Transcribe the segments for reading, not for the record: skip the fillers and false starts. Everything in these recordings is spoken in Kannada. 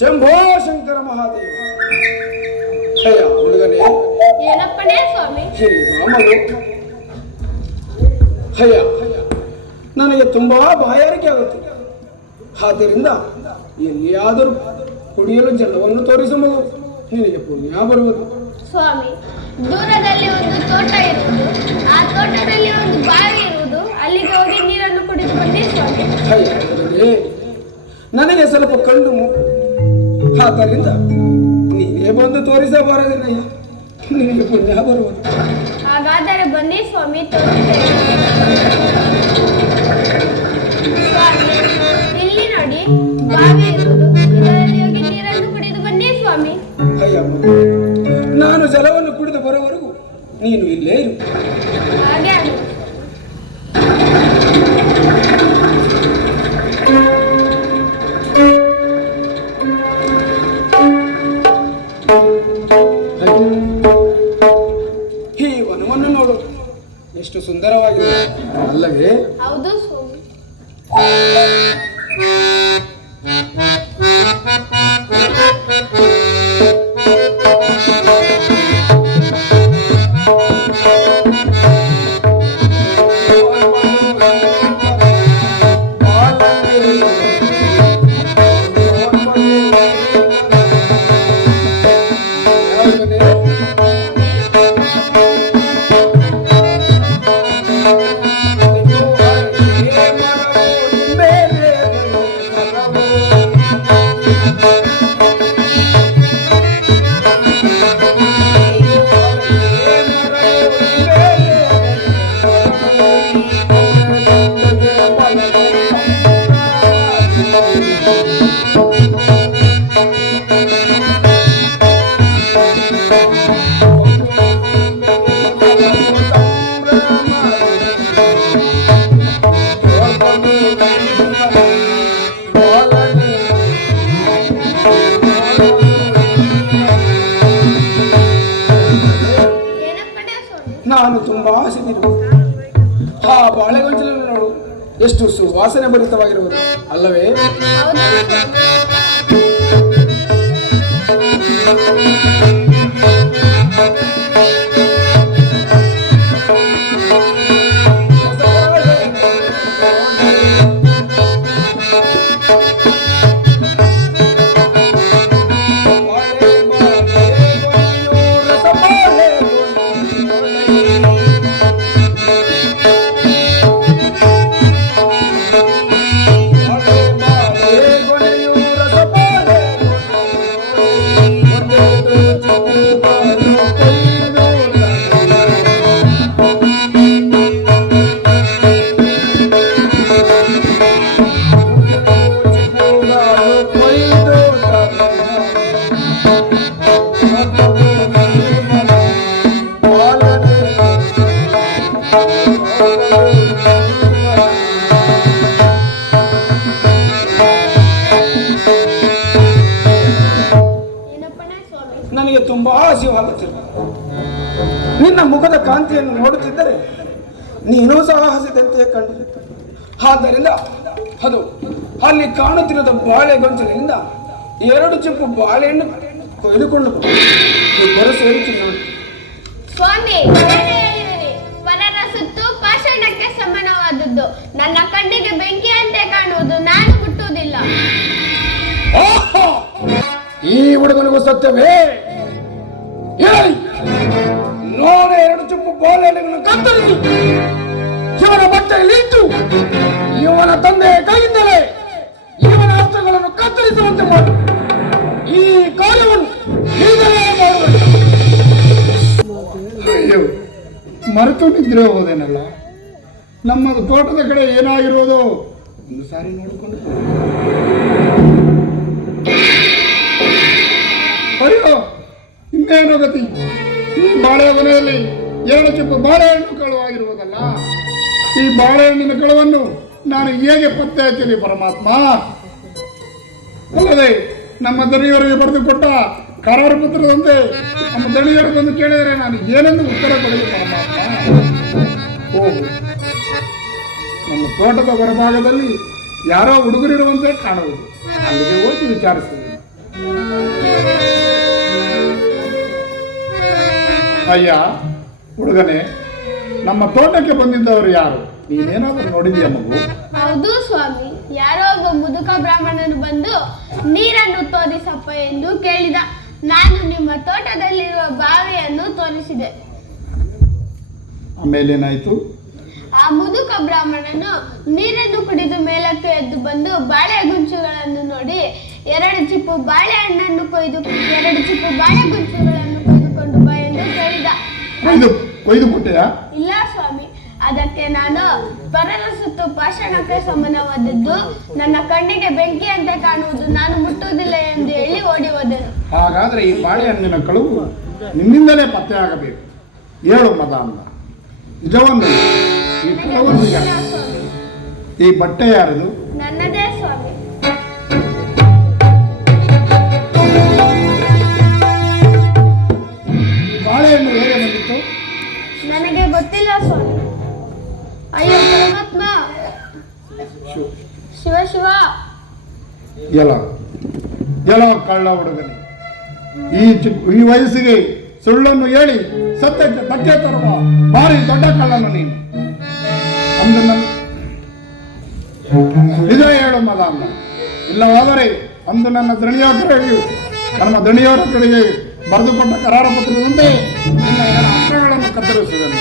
ಶಂಭೋ ಶಂಕರ ಮಹಾದೇವ. ಅಯ್ಯ ಹುಡುಗನೇ, ಏನಪ್ಪನೇ ಸ್ವಾಮಿ? ಅಯ್ಯ, ನನಗೆ ತುಂಬಾ ಬಾಯಾರಿಕೆ ಆಗುತ್ತೆ. ಆದ್ದರಿಂದ ಎಲ್ಲಿಯಾದರೂ ಕುಡಿಯಲು ಜಲವನ್ನು ತೋರಿಸಬಹುದು, ನಿನಗೆ ಪುಣ್ಯ ಬರುವುದು. ಸ್ವಾಮಿ, ದೂರದಲ್ಲಿ ಒಂದು ತೋಟ ಇರುವುದು, ಆ ತೋಟದಲ್ಲಿ ಒಂದು ಬಾವಿ ಇರುವುದು, ಅಲ್ಲಿಗೆ ಹೋಗಿ ನೀರನ್ನು ಕುಡಿದು ಬನ್ನಿ ಸ್ವಾಮಿ. ಅಯ್ಯ, ನನಗೆ ಸ್ವಲ್ಪ ಕಂಡು ಆದ್ದರಿಂದ ನೀನೇ ಬಂದು ತೋರಿಸಬಾರದೆನ್ನಯ್ಯ, ನಿನಗೆ ಪುಣ್ಯ ಬರುವುದು. ಹಾಗಾದರೆ ಬನ್ನಿ ಸ್ವಾಮಿ, ತೋರಿಸ್ತೇನೆ. ಸ್ವಾಮಿ, ಇಲ್ಲಿ ನೋಡಿ ಬಾವಿ ಇರುವುದು, ಇದರಲ್ಲಿ ಹೋಗಿ ನೀರನ್ನು ಕುಡಿದು ಬನ್ನಿ ಸ್ವಾಮಿ. ಅಯ್ಯ, ನಾನು ಜಲವನ್ನು ಕುಡಿದು ಬರುವವರೆಗೂ ನೀನು ಇಲ್ಲೇ ಇರು. ಹಾಗೆ ಆಗುವುದು. ಈ ವನವನ್ನು ನೋಡು, ಎಷ್ಟು ಸುಂದರವಾಗಿದೆ ಅಲ್ಲವೇ? ಹೌದು ಸ್ವಾಮಿ. ನಾನು ತುಂಬಾ ಹಸಿದಿರು. ಆ ಬಾಳೆಗೊಂಚಲನ್ನು ನೋಡು, ಎಷ್ಟು ಸುವಾಸನೆ ಭರಿತವಾಗಿರುವುದು ಅಲ್ಲವೇ? ನನಗೆ ತುಂಬಾ ಹಸಿವಾಗುತ್ತಿಲ್ಲ. ನಿನ್ನ ಮುಖದ ಕಾಂತಿಯನ್ನು ನೋಡುತ್ತಿದ್ದರೆ ನೀನೂ ಸಹ ಹಸಿದಂತೆ ಕಂಡಿರುತ್ತ. ಆದ್ದರಿಂದ ಅದು ಅಲ್ಲಿ ಕಾಣುತ್ತಿರುವ ಬಾಳೆಗೊಂಚಲಿನಿಂದ 2 ಚಿಪ್ಪು ಬಾಳೆಹಣ್ಣು ಕೊಯ್ದುಕೊಂಡು ಇಬ್ಬರು ಸೇರುತ್ತಿಲ್ಲ. ಸ್ವಾಮಿ, ವರನ ಸುತ್ತು ಪಾಷಾಣಕ್ಕೆ ಸಮಾನವಾದದ್ದು. ನನ್ನ ಕಣ್ಣಿಗೆ ಬೆಂಕಿಯಂತೆ ಕಾಣುವುದು, ನಾನು ಮುಟ್ಟುವುದಿಲ್ಲ. ಹುಡುಗನಿಗೂ ಸತ್ಯವೇ? ಹೇಳಿ. ನೋಡೆ 2 ಚುಪ್ಪು ಬಾಳೆಹಣ್ಣುಗಳನ್ನು ಕತ್ತರಿಸಿ ಇವನ ಬಟ್ಟೆಯಲ್ಲಿ ಇಟ್ಟು ಇವನ ತಂದೆಯ ಕೈಯಿಂದಲೇ ಇವನ ಹಸ್ತಗಳನ್ನು ಕತ್ತರಿಸುವಂತೆ ಮಾಡಿ ಈ ಕಾರ್ಯವನ್ನು ಈಗಲೇ ಮಾಡುವುದು. ಅಯ್ಯೋ, ಮರೆತು ನಿದ್ರೆ ಹೋದೇನಲ್ಲ. ನಮ್ಮ ತೋಟದ ಕಡೆ ಏನಾಗಿರೋದು ಒಂದು ಸಾರಿ ನೋಡಿಕೊಂಡು. ಅಯ್ಯೋ, ಇನ್ನೇನು ಗತಿ? ಈ ಬಾಳೆ ಮನೆಯಲ್ಲಿ 2 ಚುಪ್ಪು ಬಾಳೆಹಣ್ಣು ಕಳುವಾಗಿರುವುದಲ್ಲ. ಈ ಬಾಳೆಹಣ್ಣಿನ ಕಳವನ್ನು ನಾನು ಹೇಗೆ ಪತ್ತೆ ಹಚ್ಚಲಿ ಪರಮಾತ್ಮ? ಅಲ್ಲದೆ ನಮ್ಮ ದಣಿಯವರಿಗೆ ಬರೆದುಕೊಟ್ಟ ಕರಾರು ಪತ್ರದಂತೆ ನಮ್ಮ ದಣಿಯರು ಬಂದು ಕೇಳಿದರೆ ನಾನು ಏನೆಂದು ಉತ್ತರ ಕೊಡಲಿ ಪರಮಾತ್ಮ? ಹೋಗು, ನಮ್ಮ ತೋಟದ ಹೊರಭಾಗದಲ್ಲಿ ಯಾರೋ ಹುಡುಗರಿರುವಂತೆ ಕಾಣುವುದು. ಅಲ್ಲಿಗೆ ಹೋಗಿ ವಿಚಾರಿಸಿದೆ. ಅಯ್ಯ ಹುಡುಗನೇ, ನಮ್ಮ ತೋಟಕ್ಕೆ ಬಂದಿದ್ದವರು ಯಾರು? ನೀನೇನಾದರೂ ನೋಡಿದ್ಯಾ ಮಗು? ಹೌದು ಸ್ವಾಮಿ, ಯಾರೋ ಒಬ್ಬ ಮುದುಕ ಬ್ರಾಹ್ಮಣನು ಬಂದು ನೀರನ್ನು ತೋರಿಸಪ್ಪ ಎಂದು ಕೇಳಿದ. ನಾನು ನಿಮ್ಮ ತೋಟದಲ್ಲಿರುವ ಬಾವಿಯನ್ನು ತೋರಿಸಿದೆ. ಆಮೇಲೇನಾಯ್ತು? ಆ ಮುದುಕ ಬ್ರಾಹ್ಮಣನು ನೀರನ್ನು ಕುಡಿದು ಮೇಲಕ್ಕೆ ಎದ್ದು ಬಂದು ಬಾಳೆ ಗುಂಚುಗಳನ್ನು ನೋಡಿ 2 ಚಿಪ್ಪು ಬಾಳೆಹಣ್ಣನ್ನು ಕೊಯ್ದು 2 ಚಿಪ್ಪು ಬಾಳೆ ಗುಂಚುಗಳನ್ನು ಕೊಯ್ದುಕೊಂಡು ಬಾ ಎಂದು ಕೇಳಿದ. ಕೊಯ್ದು ಕೊಟ್ಟೆಯಾ? ಇಲ್ಲ ಸ್ವಾಮಿ, ಅದಕ್ಕೆ ನಾನು ಪರರ ಸುತ್ತು ಪಾಷಾಣಕ್ಕೆ ಸಮಾನವಾದದ್ದು, ನನ್ನ ಕಣ್ಣಿಗೆ ಬೆಂಕಿಯಂತೆ ಕಾಣುವುದು, ನಾನು ಮುಟ್ಟುವುದಿಲ್ಲ ಎಂದು ಹೇಳಿ ಓಡಿ ಹೋದೆನು. ಹಾಗಾದ್ರೆ ಈ ಬಾಳೆಹಣ್ಣಿನ ಕಳುವು ನಿನ್ನಿಂದಲೇ ಪತ್ತೆ ಆಗಬೇಕು. ಹೇಳು ಮದ ಅಂದ. ನಿಜವನ್ನು ಈ ಕಳವನ್ನು ಈ ಬಟ್ಟೆ ಯಾರದು? ನನ್ನದೇ ಸ್ವಾಮಿ. ಬಾಳೆಹಣ್ಣು ಹೇಗೆ ಬಂದಿತ್ತು? ನನಗೆ ಗೊತ್ತಿಲ್ಲ ಸ್ವಾಮಿ. ಅಯ್ಯೋ ಪರಮಾತ್ಮ, ಶಿವ ಶಿವ. ಎಲ್ಲ ಕಳ್ಳ ಹುಡುಗನೇ, ಈ ವಯಸ್ಸಿಗೆ ಸುಳ್ಳನ್ನು ಹೇಳಿ ಸತ್ಯಕ್ಕೆ ಧಕ್ಕೆ ತರುವ ಭಾರಿ ದೊಡ್ಡ ಕಳ್ಳನು ನೀನು. ನಿಜ ಹೇಳು ಮದ ಅಲ್ಲ. ಇಲ್ಲವಾದರೆ ಅಂದು ನನ್ನ ದಣಿಯವರ ಕಡೆಗೆ ಬರೆದುಕೊಟ್ಟ ಕರಾರ ಪತ್ರದಂತೆ ನಿನ್ನ 2 ಹಸ್ತಗಳನ್ನು ಕತ್ತರಿಸುವೆನು.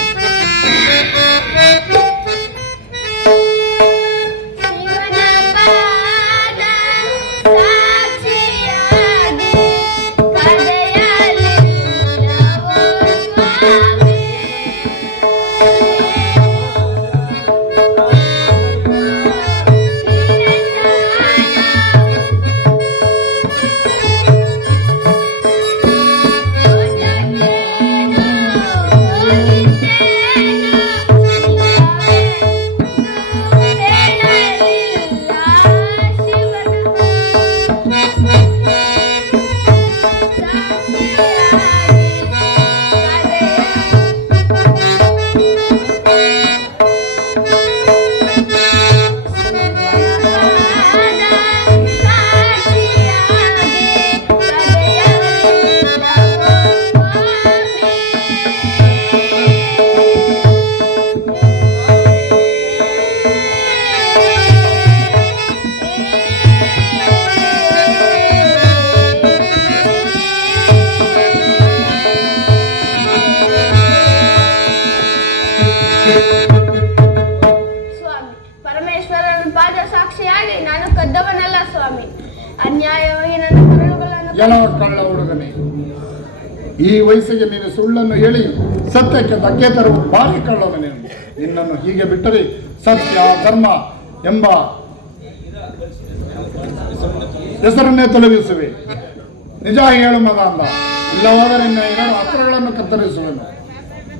ಸ್ವಾಮಿ, ಪರಮೇಶ್ವರನ ಪಾದ ಸಾಕ್ಷಿಯಾಗಿ ನಾನು ಕದ್ದವನಲ್ಲ ಸ್ವಾಮಿ. ಅನ್ಯಾಯವಾಗಿ ನನ್ನ ಕರುಳುಗಳನ್ನು ಕಳ್ಳ ಹುಡುಗನೇ, ಈ ವಯಸ್ಸಿಗೆ ನೀನು ಸುಳ್ಳನ್ನು ಹೇಳಿ ಸತ್ಯಕ್ಕೆ ಧಕ್ಕೆ ತರುವ ಭಾರಿ ಕಳ್ಳನು ನೀನು. ನಿನ್ನನ್ನು ಹೀಗೆ ಬಿಟ್ಟರೆ ಸತ್ಯ ಧರ್ಮ ಎಂಬ ಹೆಸರನ್ನೇ ತೊಲಗಿಸುವೆ. ನಿಜ ಹೇಳು ಮಗ ಅಂದ. ಇಲ್ಲವಾದರೆ ನಿನ್ನ 2 ಹಸ್ತಗಳನ್ನು ಕತ್ತರಿಸುವೆನು.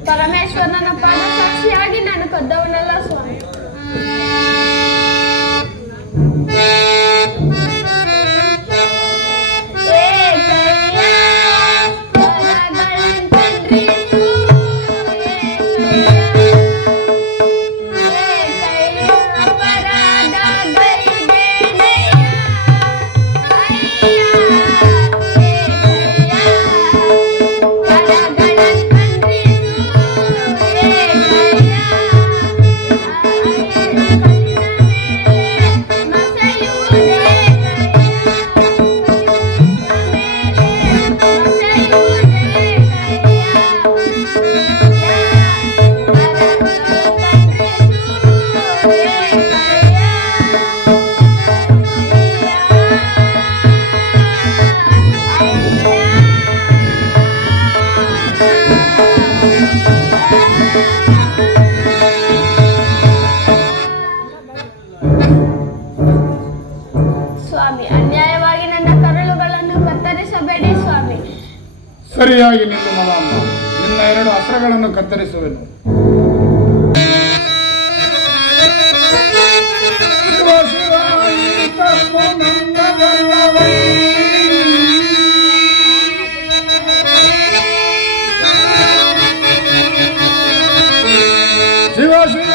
ಪರಮೇಶ್ವರನ ಪಾದ ಸಾಕ್ಷಿಯಾಗಿ ನಾನು ಕದ್ದವನಲ್ಲ ಸ್ವಾಮಿ. ಸ್ವಾಮಿ. ಅನ್ಯಾಯವಾಗಿ ನನ್ನ ಕರಳುಗಳನ್ನು ಕತ್ತರಿಸಬೇಡಿ ಸ್ವಾಮಿ. ಸರಿಯಾಗಿ ನಿಲ್ಲು ಮದಾಂಬ, ನಿನ್ನ 2 ಅಸ್ತ್ರಗಳನ್ನು ಕತ್ತರಿಸುವೆನು. ಶಿವ ಶಿವ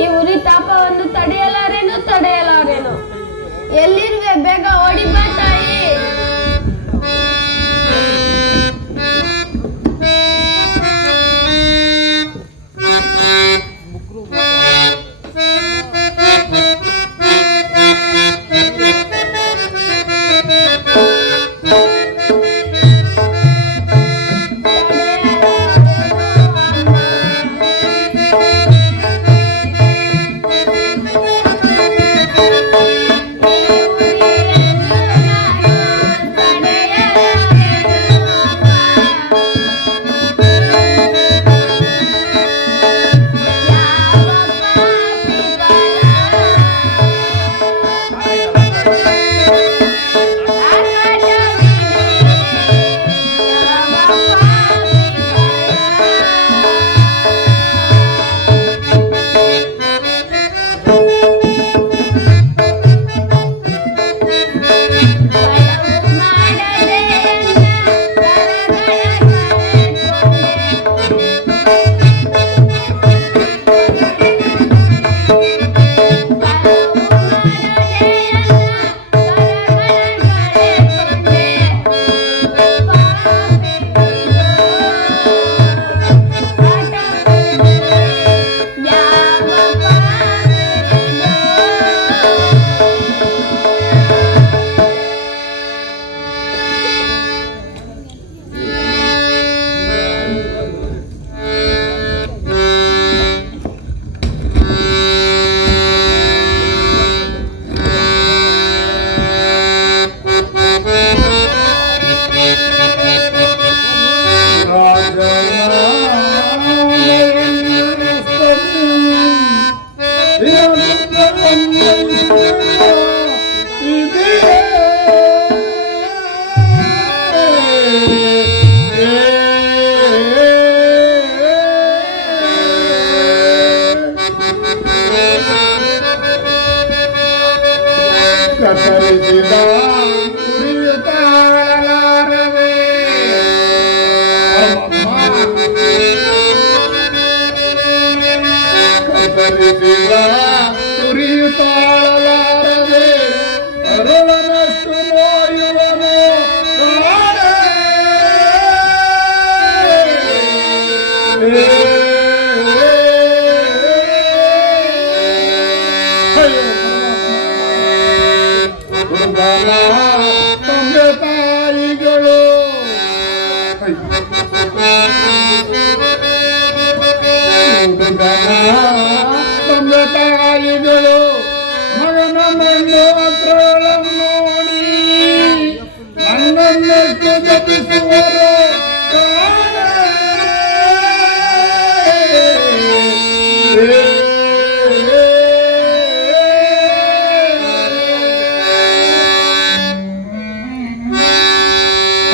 ಈ ಉರಿ ತಾಪವನ್ನು ತಡೆಯಲಾರೇನು. ಎಲ್ಲಿರುವೆ, ಬೇಗ ಓಡಿ ಬಾ ತಾಯಿ.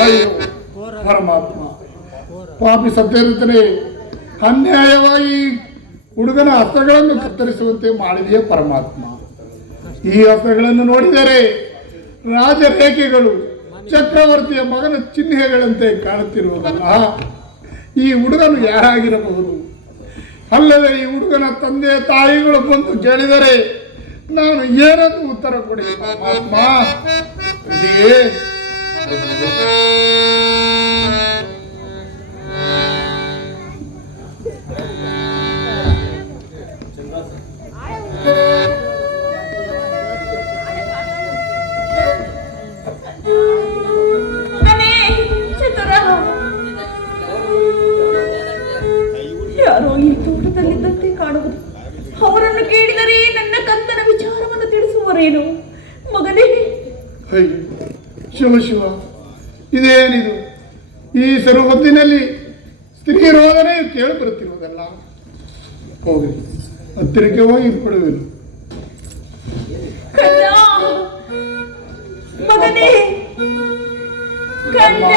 ಅಯ್ಯೋ ಪರಮಾತ್ಮ, ಪಾಪಿ ಸತ್ಯವಂತನೇ, ಅನ್ಯಾಯವಾಗಿ ಹುಡುಗನ ಹಸ್ತಗಳನ್ನು ಕತ್ತರಿಸುವಂತೆ ಮಾಡಿದೆಯೇ ಪರಮಾತ್ಮ. ಈ ಹಸ್ತಗಳನ್ನು ನೋಡಿದರೆ ರಾಜರೇಖೆಗಳು ಚಕ್ರವರ್ತಿಯ ಮಗನ ಚಿಹ್ನೆಗಳಂತೆ ಕಾಣುತ್ತಿರುವುದಲ್ಲ. ಈ ಹುಡುಗನು ಯಾರಾಗಿರಬಹುದು? ಅಲ್ಲದೆ ಈ ಹುಡುಗನ ತಂದೆ ತಾಯಿಗಳು ಬಂದು ಕೇಳಿದರೆ ನಾನು ಏನನ್ನು ಉತ್ತರ ಕೊಡಿ ಪರಮಾತ್ಮ? ಇದೇ ಯಾರೋ ಈ ತೋಟದಲ್ಲಿದ್ದಂತೆ ಕಾಣುವುದು. ಅವರನ್ನು ಕೇಳಿದರೆ ನನ್ನ ಕಂದನ ವಿಚಾರವನ್ನು ತಿಳಿಸುವರೇನು? ಮಗನೇ, ಶಿವ ಶಿವ, ಇದೇನಿದು? ಈ ಸರುಹದ್ದಿನಲ್ಲಿ ಸ್ತ್ರೀ ರೋದನೆ ಕೇಳಿ ಬರುತ್ತಿರುವುದಲ್ಲ. ಹೋಗಿ ಹತ್ತಿರಕ್ಕೆ ಹೋಗಿ ಕೊಡುವೆನು. ಮಗನೇ, ಕಂದ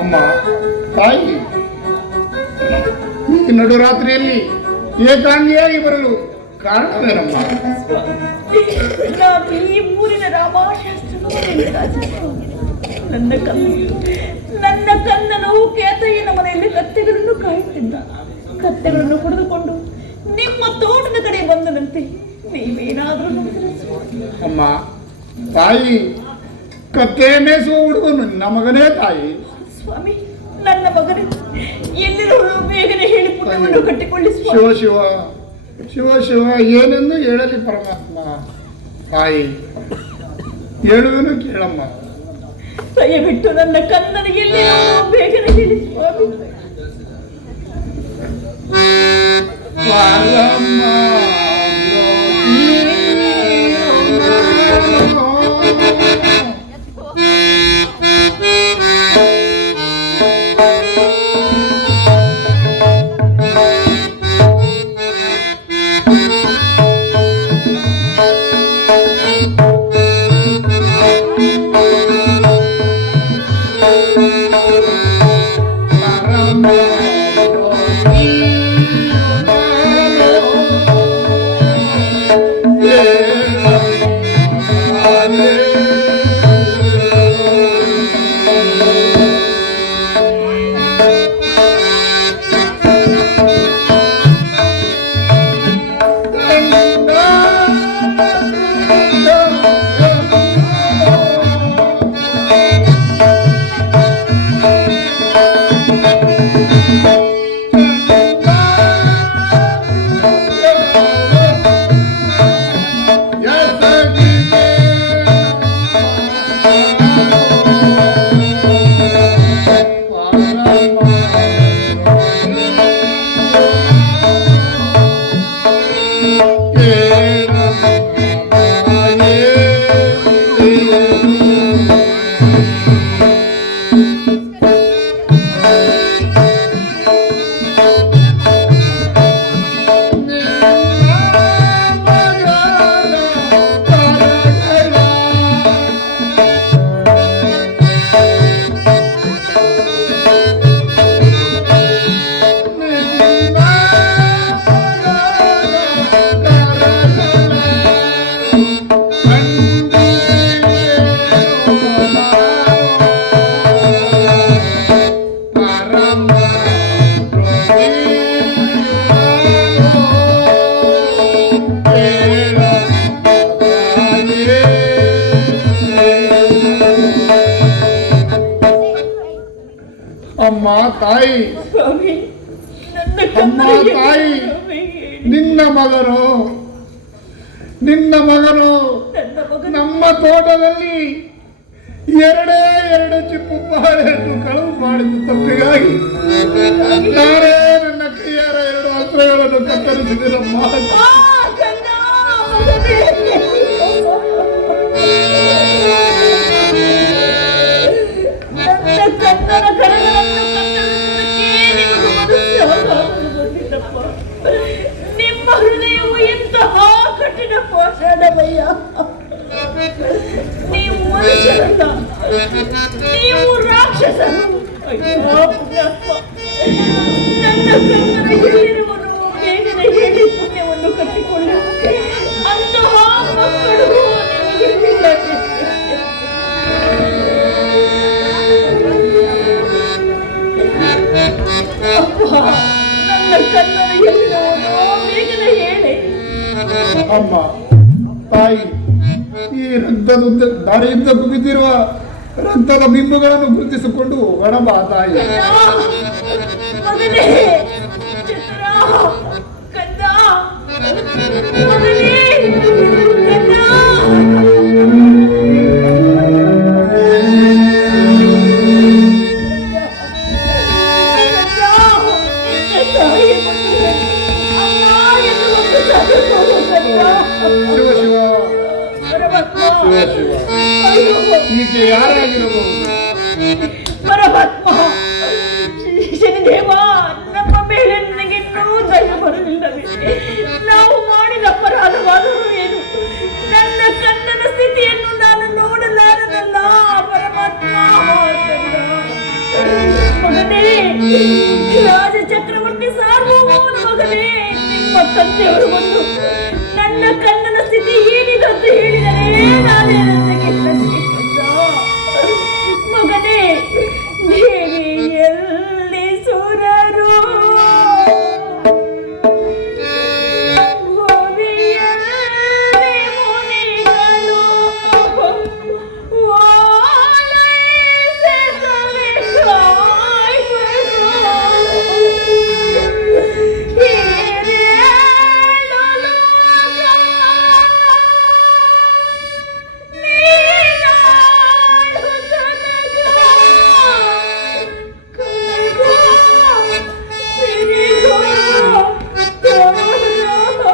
ಅಮ್ಮ ತಾಯಿ, ಈ ನಡುರಾತ್ರಿಯಲ್ಲಿ ಏಕಾಂಗಿಯಾಗಿ ಬರಲು ಕಾರಣವೇನಮ್ಮ? ಈ ಊರಿನ ನನ್ನ ಕಂದನು ಕೇತಯ್ಯನ ಮನೆಯಲ್ಲಿ ಕತ್ತೆಗಳನ್ನು ಕಾಯುತ್ತಿದ್ದ. ಕತ್ತೆಗಳನ್ನು ಹೊಡೆದುಕೊಂಡು ನಿಮ್ಮ ತೋಟದ ಕಡೆ ಬಂದನಂತೆ. ನೀವೇನಾದ್ರೂ ಅಮ್ಮ ತಾಯಿ, ಕತ್ತೆ ಮೇಸುವ ಹುಡುಗನು ನನ್ನ ಮಗನೇ ತಾಯಿ. ಸ್ವಾಮಿ, ನನ್ನ ಮಗನೇ ಎಲ್ಲಿರುವುದು ಬೇಗನೆ ಹೇಳಿ ಪುಟ್ಟವನ್ನು ಕಟ್ಟಿಕೊಳ್ಳಿ. ಶಿವ ಶಿವ ಶಿವ ಶಿವ, ಏನೆಂದು ಹೇಳಲಿ ಪರಮಾತ್ಮ? ತಾಯಿ, ಹೇಳುವೆನು ಕೇಳಮ್ಮ. ದಯವಿಟ್ಟು ನನ್ನ ಕನ್ನನಿಗೆ ಎಲ್ಲಿ ಬೇಗನೆ ಹೇಳಿ ಸ್ವಾಮಿ. ತಾಯಿ, ಸ್ವಾಮಿ ನನ್ನ ಅಮ್ಮ ತಾಯಿ, ಸ್ವಾಮಿ, ನಿನ್ನ ಮಗನು ನನ್ನ ಮಗನು ನಮ್ಮ ತೋಟದಲ್ಲಿ ಎರಡು ಚಿಪ್ಪು ಬಾಳೆಹಣ್ಣು ಕಳವು ಮಾಡಿದ ತಪ್ಪಿಗಾಗಿ ನಾನೇ ನನ್ನ ಕೈಯಾರ 2 ಅಸ್ತ್ರಗಳನ್ನು ಕತ್ತರಿಸಿದೆನಮ್ಮ. ಆ, ಕಂದ, ಮಗನೇ. ನನ್ನ ಕನ್ನಡ ಕರಗಳನ್ನು ಕತ್ತರಿಸುವುದಕ್ಕೆ ನಿಮಗೆ ಮನಸ್ಸು ಬಂದಿದ್ದಪ್ಪ. ನಿಮ್ಮ ಹೃದಯವು ಎಂತಹ ಕಠಿಣ ಪಾಷಾಣವಯ್ಯ. ನೀವು ಮನುಷ್ಯರಲ್ಲ, ನೀವು ರಾಕ್ಷಸರು. ಅಯ್ಯೋ ಪುಣ್ಯಾತ್ಮ, ನನ್ನ ಕನ್ನಡ ಹಿರಿಯರವನು ಬೇಗನೆ ಹೇಳಿ ಪುಣ್ಯವನ್ನು ಕಟ್ಟಿಕೊಳ್ಳಿ. ಅಂತಹ ಮಕ್ಕಳು ನಿಮಗೆ ಅಪ್ಪ, ನನ್ನ ಕನ್ನಡ ಎಲ್ಲಿರುವನೋ ಬೇಗನೆ ಹೇಳಿ. ಅಮ್ಮ ತಾಯಿ, ಈ ರಕ್ತದ ದಾರಿಯಿಂದ ಕುಗಿದಿರುವ ರಕ್ತದ ಬಿಂಬುಗಳನ್ನು ಗುರುತಿಸಿಕೊಂಡು ಒಣಬ ತಾಯಿ. ಮಗನೇ ಚಿತ್ರ, ಕಂದ, ಮಗನೇ ಕಂದ. ಈಕೆ ಯಾರಾಗಿರಬಹುದು? ಪರಮಾತ್ಮ, ಶನಿದೇವ, ನಮ್ಮ ಮೇಲೆ ನನಗಿನ್ನೂ ದಯ ಬರಲಿಲ್ಲವೇ? ನಾವು ಮಾಡಿದ ಅಪರಾಧವಾದರೂ ಏನು? ನನ್ನ ಕನ್ನಡ ಸ್ಥಿತಿಯನ್ನು ನಾನು ನೋಡಲಾರದಲ್ಲ ಪರಮಾತ್ಮ. ಮಗನೇ, ರಾಜ ಚಕ್ರವರ್ತಿ ಸಾರ್ವಭೌಮನ ಮಗನೇ, ನಿಮ್ಮ ತಂದೆಯವರು ಬಂದು ನನ್ನ ಕನ್ನಡ ಸ್ಥಿತಿ ಏನಿದೆ ಅಂತ ಹೇಳಿದರೆ ನಾನೇ ಮಗನೇ, ದೇವಿಯಲ್ಲಿ ಸುರರು ಭೂಮಿಯಲ್ಲಿ ಮುನಿಗಳು ಓಲೈಸೆಸವೆ ಕಾಯ್ಗಳು ಹಿರೇಳು ಲೋಕ ನೀನಾಡು ತನಕ ಕನಗೋ ಸಿರಿಗೋ ದಿನ ದಿನವೂ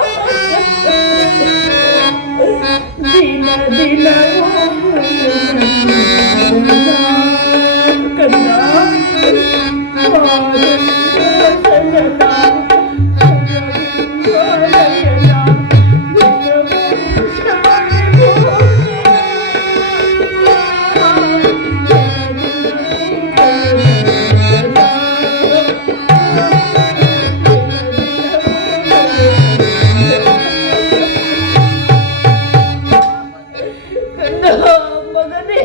ಕಂದ ಮಗನೇ,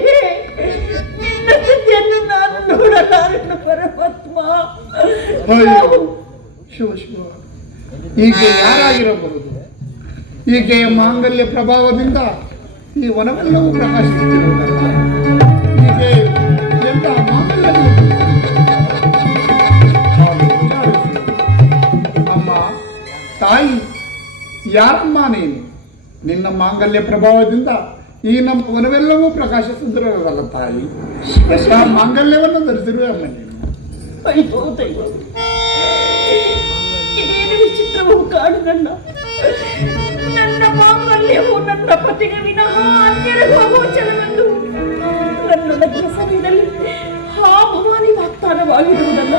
ನಿನ್ನ ಸ್ಥಿತಿಯನ್ನು ನಾನು ನೋಡಲಾರನು ಪರಮಾತ್ಮ. ಅಯ್ಯೋ ಶಿವ ಶಿವ, ಈಕೆ ಯಾರಾಗಿರಬಹುದು? ಈಕೆಯ ಮಾಂಗಲ್ಯ ಪ್ರಭಾವದಿಂದ ಈ ವನವೆಲ್ಲವೂ ಪ್ರಕಾಶಿಸುತ್ತಿರುವುದಲ್ಲ. ಈಕೆ ಎಂತ ಮಾಂಗಲ್ಯ. ಅಮ್ಮ ತಾಯಿ, ಯಾರಮ್ಮ ನೀನು? ನಿನ್ನ ಮಾಂಗಲ್ಯ ಪ್ರಭಾವದಿಂದ ಈ ನಮ್ಮ ವನವೆಲ್ಲವೂ ಪ್ರಕಾಶಿಸುತ್ತಿರಲ್ಲ ತಾಯಿ. ಎಂತ ಮಾಂಗಲ್ಯವನ್ನು ಧರಿಸಿರುವೆ ಅಮ್ಮ ನೀನು. ಅಯ್ಯೋ ದೈವ, ಇದೇನು ವಿಚಿತ್ರವೂ ಕಾಣುವುದಲ್ಲ. ನನ್ನ ಮಾಂಗಲ್ಯವು ನನ್ನ ಪತಿಗೆ ವಿನಃ ಅನ್ಯರಿಗೂ ಅಗೋಚರವೆಂದು ನನ್ನ ಲಗ್ನ ಸಮಯದಲ್ಲಿ ಆ ಭವಾನಿ ವಾಗ್ದಾನವಾಗಿರುವುದಲ್ಲ.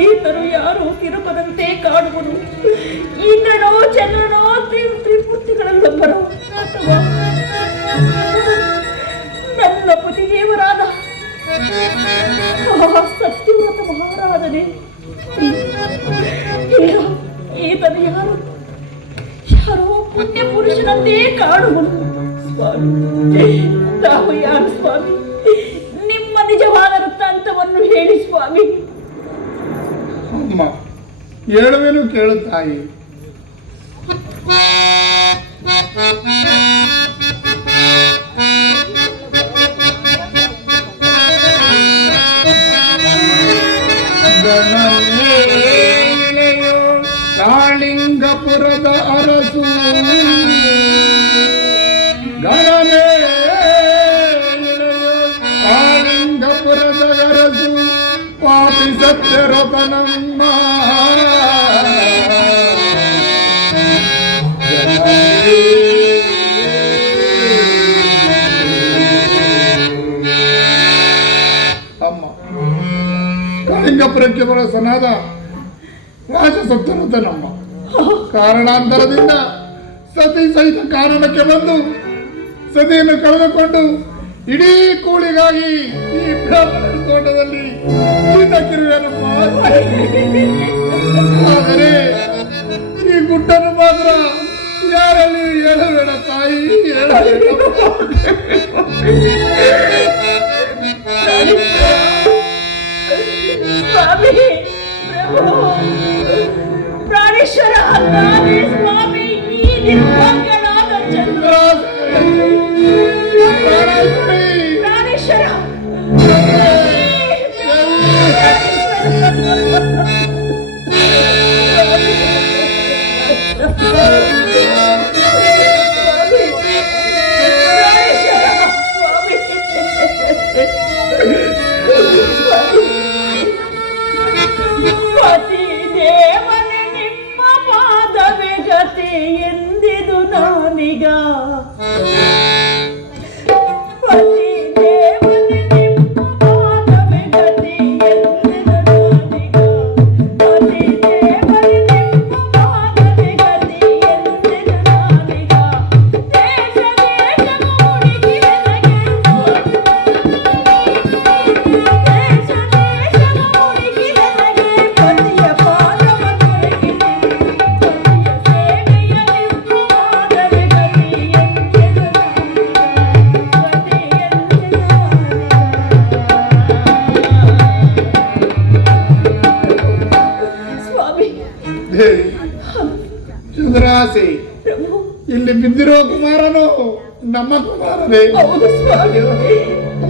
ಈತರು ಯಾರು ತಿರುಪದಂತೆ ಕಾಣುವರು? ಇಂದ್ರನೋ ಚಂದ್ರನೋ ತ್ರಿಮೂರ್ತಿಗಳಲ್ಲೊಬ್ಬರು, ಅಥವಾ ನನ್ನ ಪತಿದೇವರಾದ ಸತ್ಯವ್ರತ ಮಹಾರಾಜನೇ? ಇಲ್ಲ, ಈತನು ಯಾರು? ಯಾರೋ ಪುಣ್ಯ ಪುರುಷನಂತೆ ಕಾಣುವನು. ಸ್ವಾಮಿ, ತಾವು ಯಾರು ಸ್ವಾಮಿ? ನಿಮ್ಮ ನಿಜವಾದ ವೃತ್ತಾಂತವನ್ನು ಹೇಳಿ ಸ್ವಾಮಿ. ಅಮ್ಮ ಹೇಳುವೇನು ಕೇಳು ತಾಯಿ. ಕಾಳಿಂಗಪುರದ ಅರಸು ಗಣನೆ ಕಾಳಿಂಗಪುರದ ಅರಸು ಪಾಪಿ ಸತ್ಯರತನಮ್ಮ ಅಮ್ಮ ಕಾಳಿಂಗಪುರಕ್ಕೆ ಬರೋ ಸನಾದ ರಾಜ ಸತ್ಯರತನಮ್ಮ ಕಾರಣಾಂತರದಿಂದ ಸತಿ ಸಹಿತ ಕಾರಣಕ್ಕೆ ಬಂದು ಸತಿಯನ್ನು ಕಳೆದುಕೊಂಡು ಇಡೀ ಕೂಳಿಗಾಗಿ ಈ ಬ್ರಾಹ್ಮಣರ ತೋಟದಲ್ಲಿ ಚೀತಕ್ಕಿರುವೆನಮ್ಮ. ಆದರೆ ಈ ಗುಟ್ಟನ್ನು ಮಾತ್ರ ಯಾರಲ್ಲಿ ಹೇಳಬೇಡ ತಾಯಿ, ಹೇಳಬೇಡ. ಪ್ರಾಣೇಶ್ವರ ಸ್ವಾಮಿ ಈ ನಿರ್ಭಾಗ್ಯನಾದ ಚಂದ್ರ ಪ್ರಾಣೇಶ್ವರ ದೇವನೇ ನಿಮ್ಮ ಪಾದವೇ ಗತಿ ಎಂದಿದು ನಾನೀಗ ಚಂದ್ರಾಸೆ ಇಲ್ಲಿ ಬಿದ್ದಿರೋ ಕುಮಾರನು ನಮ್ಮ ಕುಮಾರನೇ. ಹೌದು ಸ್ವಾಮಿ,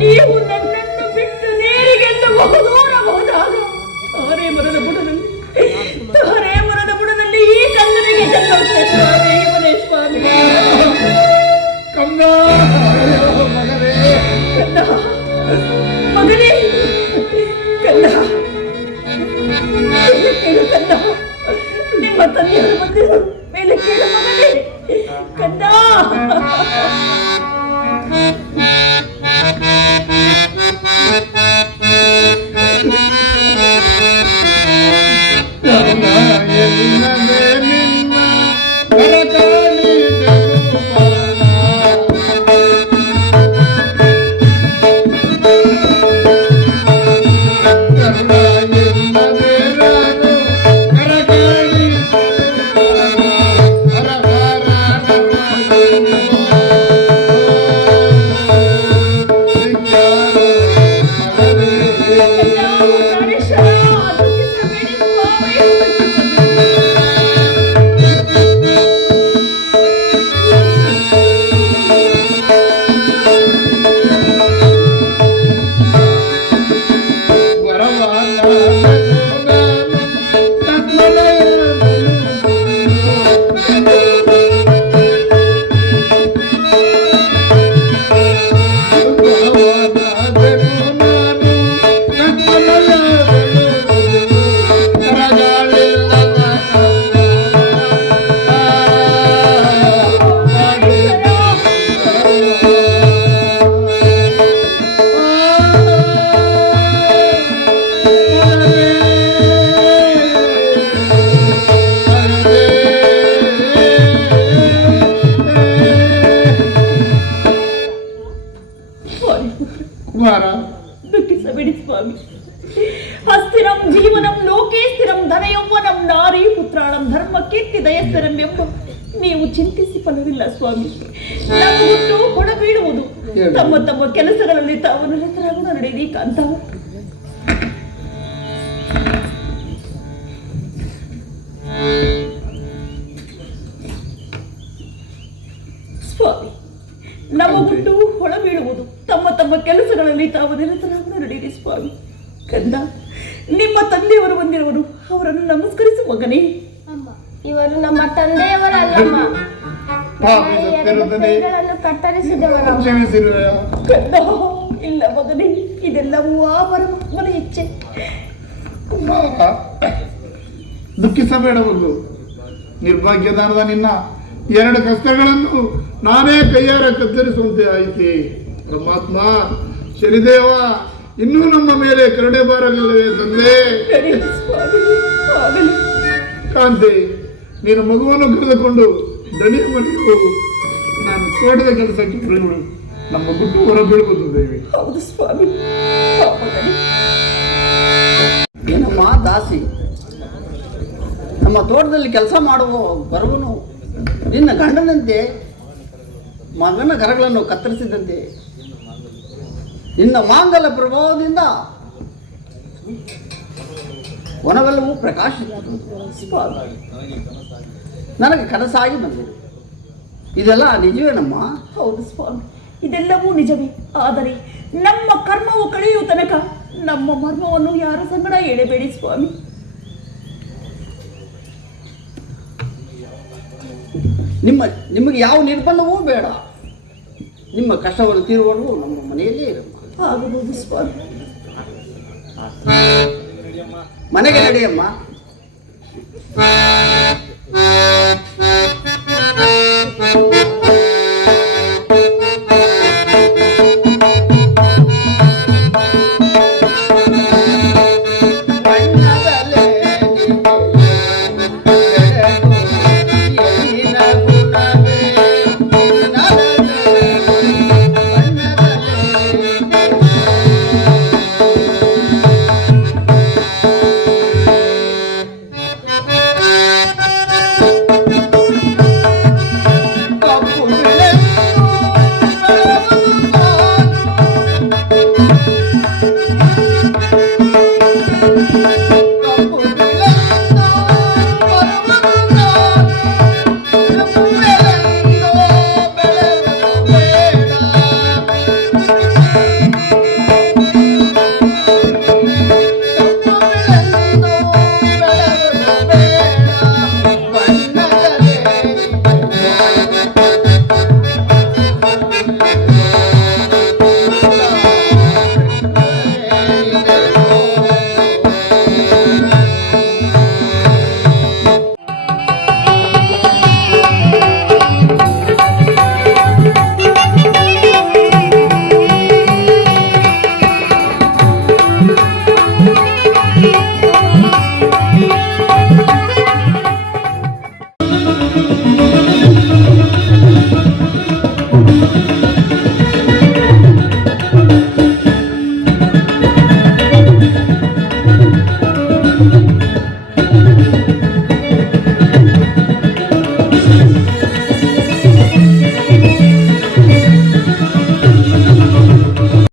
ನೀವು ನನ್ನನ್ನು ಬಿಟ್ಟು ನೇರಿಗೆಂದು ಬಹುದೂರಬಹುದಾಗ ತಾರೇ ಮರದ ಬುಡದಲ್ಲಿ ಈ ಕನ್ನಡಿಗೆ ಜನ್ಮಕ್ಕೆ ಸ್ವಾಮಿ ಇವನೇ ಸ್ವಾಮಿ. ಕನ್ನ ಮಗನೇ ಕನ್ನ ಮಗನೇ ಕನ್ನ ಕೇಳು ಕನ್ನ, ನಿಮ್ಮ ತಂದೆಯವರು ಬಂದಿರು ಮೇಲೆ ಕೇಳು ಮಗನೇ ಕನ್ನ. ದುಃಖಿಸಬೇಡಿ ಸ್ವಾಮಿ. ಅಸ್ಥಿರಂ ಜೀವನಂ ಲೋಕೇ ಸ್ಥಿರಂ ಧನಯೌವನಂ ನಾರಿ ಪುತ್ರಾಣಂ ಧರ್ಮ ಕೀರ್ತಿ ದಯಸ್ಥಿರಂ ಎಂಬ ನೀವು ಚಿಂತಿಸಿ ಫಲವಿಲ್ಲ ಸ್ವಾಮಿ. ನಮ್ಮ ಹುಟ್ಟು ಹೊಡ ಬೀಳುವುದು, ತಮ್ಮ ತಮ್ಮ ಕೆಲಸಗಳಲ್ಲಿ ತಾವು ನಿರತರಾಗುವ ನಡೆಯಲಿ ಕಾಂತ. ಸ್ವಾಮಿ, ನಮ್ಮ ಹುಟ್ಟು ಹೊಳ ಬೀಳುವುದು, ತಮ್ಮ ತಮ್ಮ ಕೆಲಸಗಳಲ್ಲಿ ತಾವು ನಿರತರಾಗುವ ನಡೆಯಿರಿ ಸ್ವಾಮಿ. ಕಂದ, ನಿಮ್ಮ ತಂದೆಯವರು ಬಂದಿರುವರು, ಅವರನ್ನು ನಮಸ್ಕರಿಸು ಮಗನೇ. ಇವರು ನಮ್ಮ ತಂದೆಯವರಲ್ಲಮ್ಮ. ಪಾಪಿ ನನ್ನ ಎರಡು ಸತ್ತಿರುತ್ತದೆ. ಕೈಗಳನ್ನು ಕತ್ತರಿಸಿದವರು. ಕ್ಷಮಿಸಿರುವೆಯ? ಕಂದ, ಇಲ್ಲ ಮಗನೇ, ಇದೆಲ್ಲವೂ ಆ ಪರಮಾತ್ಮನ ಇಚ್ಛೆ. ದುಃಖಿಸಬೇಡ ಒಂದು ನಿರ್ಭಾಗ್ಯದಾನದ ನಿನ್ನ ಎರಡು ಕಷ್ಟಗಳನ್ನು ನಾನೇ ಕೈಯಾರ ಕತ್ತರಿಸುವಂತೆ ಆಯಿತೆ. ಪರಮಾತ್ಮ ಶನಿದೇವ ಇನ್ನೂ ನಮ್ಮ ಮೇಲೆ ಕರುಣೆ ಬಾರಲಿಲ್ಲವೇ ತಂದೆ? ನಡೆಯಲಿ ಸ್ವಾಮಿ, ಆಗಲಿ. ಕಾಂತೆ, ನೀನು ಮಗುವನ್ನು ಕರೆದುಕೊಂಡು ದಣಿಯ ಮನೆಗೆ ಹೋಗು. ನಾನು ತೋಟದ ಕೆಲಸಕ್ಕೆ ಹೊರಡು. ನಮ್ಮ ಗುಟ್ಟು ಹೊರ ಬೀಳ್ಬೋದು ದೇವಿ. ಹೌದು ಸ್ವಾಮಿ, ಮಗನೇ. ಏನಮ್ಮ ದಾಸಿ, ನಮ್ಮ ತೋಟದಲ್ಲಿ ಕೆಲಸ ಮಾಡುವ ಬರುವನು ನಿನ್ನ ಗಂಡನಂತೆ ಮಗನ ಕರಗಳನ್ನು ಕತ್ತರಿಸಿದಂತೆ ನಿನ್ನ ಮಾಂಗಲ್ಯ ಪ್ರಭಾವದಿಂದ ವನವೆಲ್ಲವೂ ಪ್ರಕಾಶಿಸುತ್ತದೆ. ಸ್ವಾಮಿ, ನನಗೆ ಕನಸಾಗಿ ಬಂದಿದೆ. ಇದೆಲ್ಲ ನಿಜವೇನಮ್ಮ? ಹೌದು ಸ್ವಾಮಿ, ಇದೆಲ್ಲವೂ ನಿಜವೇ. ಆದರೆ ನಮ್ಮ ಕರ್ಮವು ಕಳೆಯುವ ತನಕ ನಮ್ಮ ಮರ್ಮವನ್ನು ಯಾರ ಸಂಗಡ ಎಳೆಬೇಡಿ ಸ್ವಾಮಿ. ನಿಮಗೆ ಯಾವ ನಿರ್ಬಂಧವೂ ಬೇಡ. ನಿಮ್ಮ ಕಷ್ಟವನ್ನು ತೀರುವವರೆಗೂ ನಮ್ಮ ಮನೆಯಲ್ಲೇ ಇರಮ್ಮ. ಆಗಬಹುದು ಸ್ವಾಮಿ. ಮನೆಗೆ ನಡೆಯಮ್ಮ.